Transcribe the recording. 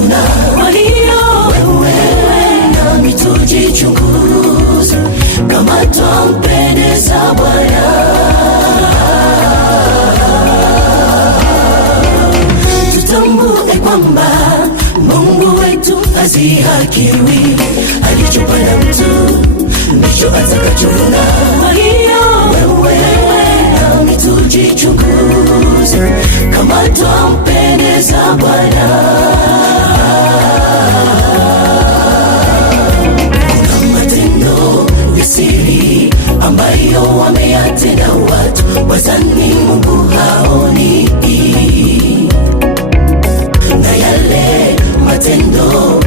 atakachotuvuna. Kwa hiyo wewe nami tujichunguze, kama twampendeza Bwana. Tutambue kwamba Mungu wetu hazihakiwi, alichopanda mtu ndicho atakachovuna. Kwa hiyo wewe nami tujichunguze, kama twampendeza Bwana. Kuna matendo ya siri ambayo wameyatenda watu, wazani Mungu haoni, na yale matendo